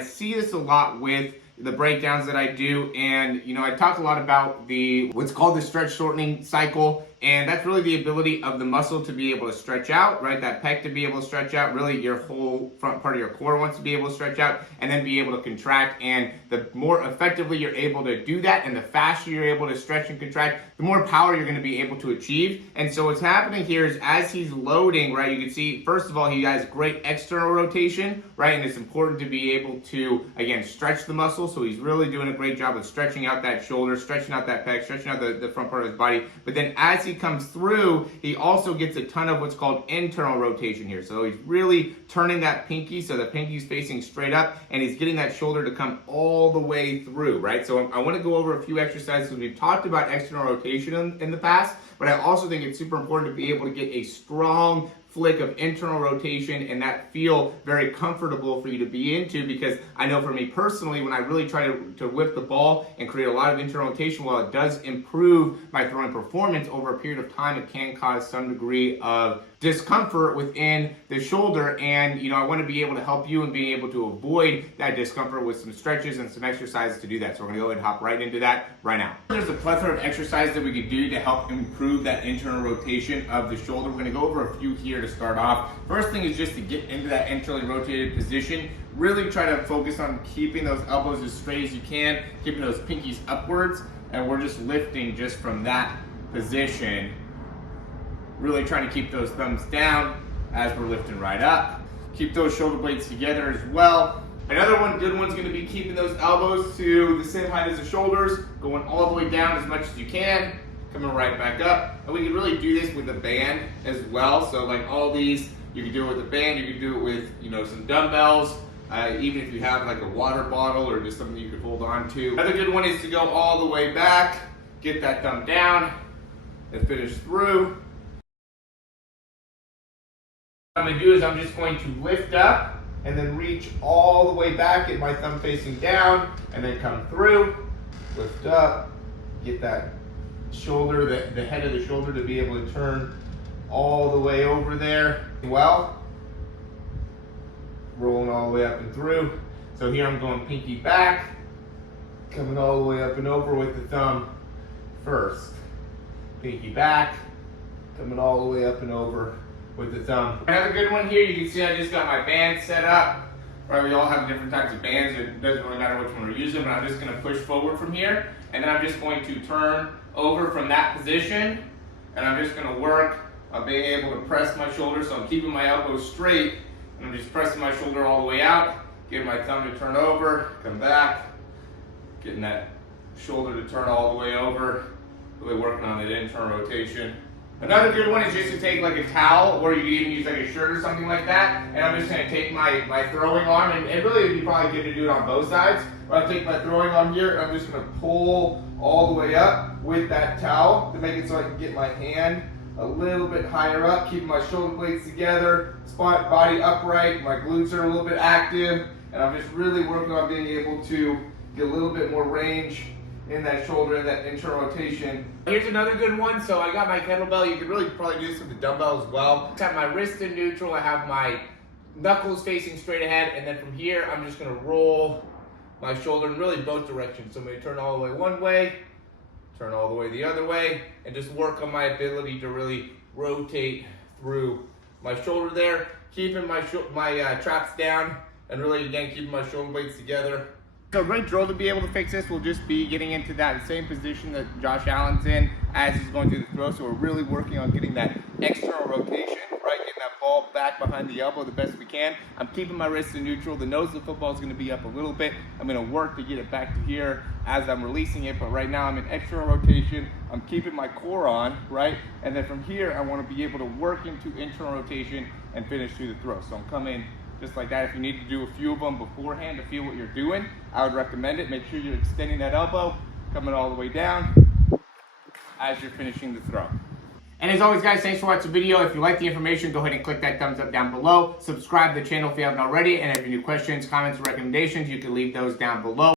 I see this a lot with the breakdowns that I do, and I talk a lot about what's called the stretch shortening cycle, and that's really the ability of the muscle to be able to stretch out, right? That pec to be able to stretch out, really your whole front part of your core wants to be able to stretch out and then be able to contract. And the more effectively you're able to do that and the faster you're able to stretch and contract, the more power you're going to be able to achieve. And so what's happening here is as he's loading, right, you can see, first of all, he has great external rotation, right? And it's important to be able to, again, stretch the muscle. So he's really doing a great job of stretching out that shoulder, stretching out that pec, stretching out the front part of his body. But then as he comes through, he also gets a ton of what's called internal rotation here. So he's really turning that pinky so the pinky's facing straight up, and he's getting that shoulder to come all the way through, right? So I want to go over a few exercises. We've talked about external rotation in the past, but I also think it's super important to be able to get a strong flick of internal rotation and that feel very comfortable for you to be into, because I know for me personally, when I really try to whip the ball and create a lot of internal rotation, while it does improve my throwing performance over a period of time, it can cause some degree of discomfort within the shoulder. And I want to be able to help you and being able to avoid that discomfort with some stretches and some exercises to do that. So we're going to go ahead and hop right into that right now. There's a plethora of exercises that we could do to help improve that internal rotation of the shoulder. We're going to go over a few here to start off. First thing is just to get into that internally rotated position. Really try to focus on keeping those elbows as straight as you can, keeping those pinkies upwards, and we're just lifting just from that position. Really trying to keep those thumbs down as we're lifting right up. Keep those shoulder blades together as well. Another good one's going to be keeping those elbows to the same height as the shoulders, going all the way down as much as you can, coming right back up. And we can really do this with a band as well. So like all these, you can do it with a band, you can do it with some dumbbells, even if you have like a water bottle or just something you could hold on to. Another good one is to go all the way back, get that thumb down, and finish through. What I'm going to do is I'm just going to lift up and then reach all the way back, get my thumb facing down, and then come through, lift up, get that shoulder, the head of the shoulder to be able to turn all the way over there. Well, rolling all the way up and through. So here I'm going pinky back, coming all the way up and over with the thumb first. Pinky back, coming all the way up and over with the thumb. Another good one here, you can see I just got my band set up. Right, we all have different types of bands. It doesn't really matter which one we're using, but I'm just going to push forward from here, and then I'm just going to turn over from that position, and I'm just going to work on being able to press my shoulder. So I'm keeping my elbows straight, and I'm just pressing my shoulder all the way out, getting my thumb to turn over, come back, getting that shoulder to turn all the way over, really working on that internal rotation. Another good one is just to take like a towel, or you can even use like a shirt or something like that, and I'm just going to take my throwing arm, and it really would be probably good to do it on both sides, but I'll take my throwing arm here, and I'm just going to pull all the way up with that towel to make it so I can get my hand a little bit higher up, keeping my shoulder blades together, spot body upright, my glutes are a little bit active, and I'm just really working on being able to get a little bit more range in that shoulder and that internal rotation. Here's another good one. So I got my kettlebell. You could really probably do this with the dumbbell as well. I have my wrist in neutral. I have my knuckles facing straight ahead. And then from here, I'm just going to roll my shoulder in really both directions. So I'm going to turn all the way one way, turn all the way the other way, and just work on my ability to really rotate through my shoulder there, keeping my traps down, and really, again, keeping my shoulder blades together. So a great drill to be able to fix this will just be getting into that same position that Josh Allen's in as he's going through the throw. So we're really working on getting that external rotation, right? Getting that ball back behind the elbow the best we can. I'm keeping my wrist in neutral. The nose of the football is going to be up a little bit. I'm going to work to get it back to here as I'm releasing it. But right now I'm in external rotation. I'm keeping my core on, right? And then from here, I want to be able to work into internal rotation and finish through the throw. So I'm coming just like that. If you need to do a few of them beforehand to feel what you're doing, I would recommend it. Make sure you're extending that elbow, coming all the way down as you're finishing the throw. And as always, guys, thanks for watching the video. If you like the information, go ahead and click that thumbs up down below. Subscribe to the channel if you haven't already. And if you have any questions, comments, or recommendations, you can leave those down below.